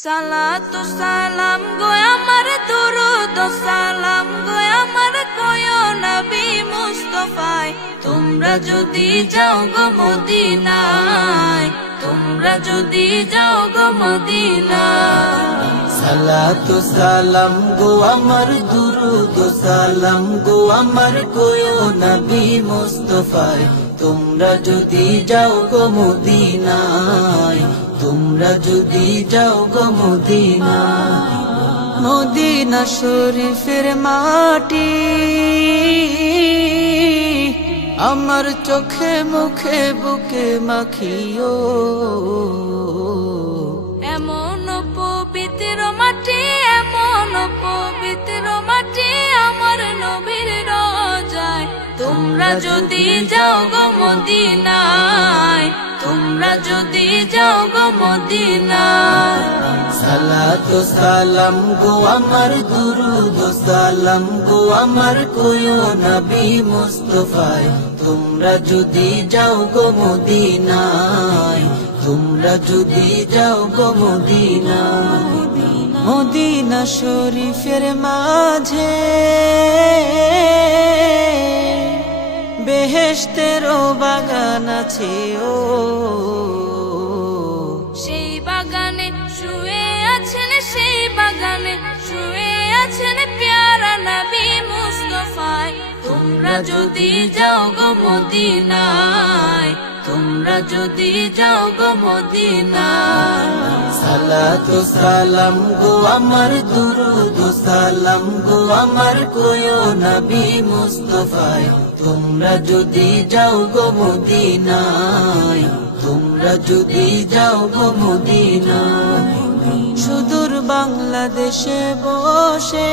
সালাতু সালাম গো আমার দুরুদ সালাম গো আমার কয়ো নবী মুস্তাফায় তোমরা যদি যাও গো মদিনায় তোমরা যদি যাও গো মদিনায় সালাতু সালাম গো আমার দুরুদ সালাম গো আমার কয়ো নবী মুস্তাফায় তোমরা যদি যাও গো মদিনায় তোমরা যদি যাও গো মদিনায় মদিনা শরীফের মাটি আমার চোখে মুখে বুকে মাখিও এমন পবিত্র মাটি এমন পবিত্র মাটি আমার নবীর রোজায় তোমরা যদি যাও গো মদিনায় তোমরা যদি যাও গো মদিনায় সালাতু সালাম গো আমার দুরুদ সালাম গো আমার কয়ো নবী মুস্তাফায় তোমরা যদি যাও গো মদিনায় তোমরা যদি যাও গো মদিনায় মদিনা শরীফের মাঝে বেহেশতেরও বাগান আছে ও সেই বাগানে শুয়ে আছেন সেই বাগানে শুয়ে আছেন প্যারা নবী মুস্তাফায় তোমরা যদি যাও গো মদিনায় তোমরা যদি যাও গো মদিনায় সালাতু সালাম গো আমার দুরুদ সালাম গো আমার কয়ো নবী মুস্তাফায় তোমরা যদি যাও গো মদিনায় তোমরা যদি যাও গো মদিনায় সুদূর বাংলাদেশে বসে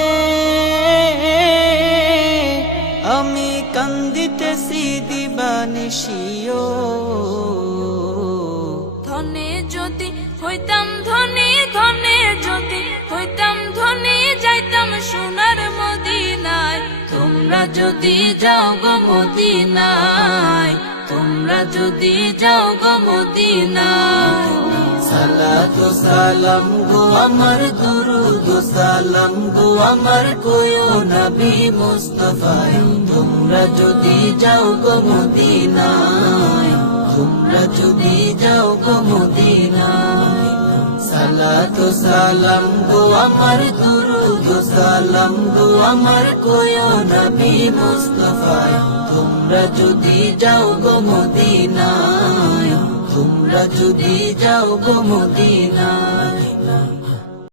আমি কান্দিতেছি দিবানিশিও ধনে যদি হইতাম ধনী ধনে যদি হইতাম ধনী যাইতাম সোনার মদিনায় তোমরা যদি যাও গো মদিনায় তোমরা যদি যাও গো মদিনায় সালাতু সালাম গো আমার দুরুদ সালাম গো আমার কয়ো নবী মুস্তাফায় তোমরা যদি যাও গো মদিনায় তোমরা যদি যাও গো মদিনায় সালাতু সালাম গো আমার দুরুদ সালাম গো আমার কয়ো নবী মুস্তাফায় তোমরা যদি যাও গো মদিনায় তোমরা যদি যাও গো মদিনায়